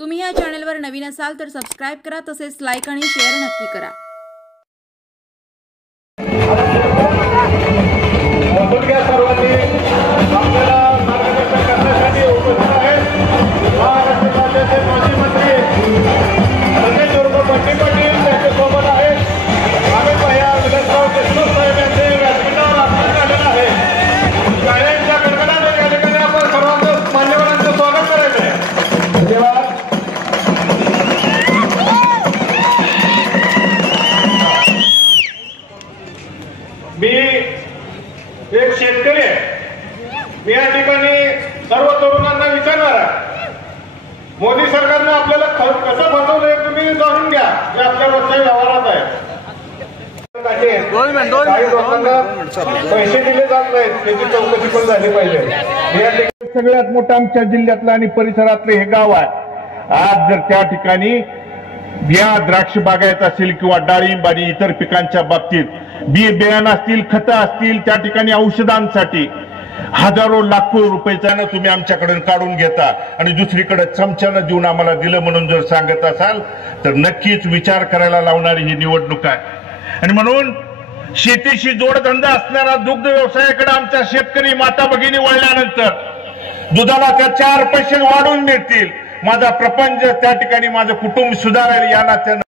तुम्ही या चॅनलवर नवीन असाल तर सबस्क्राइब करा, तसेच लाईक आणि शेअर नक्की करा। सर्वांनी आपल्याला मार्गदर्शन करण्यासाठी उपस्थित आहेत महाराष्ट्र राज्याचे माजी मंत्री रमेश पाटील त्यांच्यासोबत आहेत। आम्ही पहिल्या विलासराव देशमुख साहेब यांचे व्यासपीठावर आगमन झालेलं आहे। शाळेच्या गणगणाने या ठिकाणी आपण सर्वांचं मान्यवरांचं स्वागत करायचं आहे। धन्यवाद। मी एक शेतकरी आहे। मी या ठिकाणी सर्व तरुणांना विचारणार आहे, मोदी सरकारने आपल्याला कसं फसवलंय तुम्ही जाणून घ्या, जे आपल्या रोजच्या व्यवहारात आहे। काही लोकांना पैसे दिले जात नाहीत, त्याची चौकशी पण झाली पाहिजे। या ठिकाणी सगळ्यात मोठं आमच्या जिल्ह्यातलं आणि परिसरातलं हे गाव आहे। आज जर त्या ठिकाणी या द्राक्ष बागायत असेल किंवा डाळिंब आणि इतर पिकांच्या बाबतीत बियाणं असतील, खतं असतील, त्या ठिकाणी औषधांसाठी हजारो लाखो रुपयाचं तुम्ही आमच्याकडून काढून घेता आणि दुसरीकडे चमच्यानं देऊन आम्हाला दिलं म्हणून जर सांगत असाल तर नक्कीच विचार करायला लावणारी ही निवडणूक आहे। आणि म्हणून शेतीशी जोडधंदा असणारा दुग्ध व्यवसायाकडे आमचा शेतकरी माता भगिनी वळल्यानंतर दुधाला त्या 4 पैसे वाढून मिळतील, माझा प्रपंच त्या ठिकाणी माझं कुटुंब सुधारेल या नात्यानं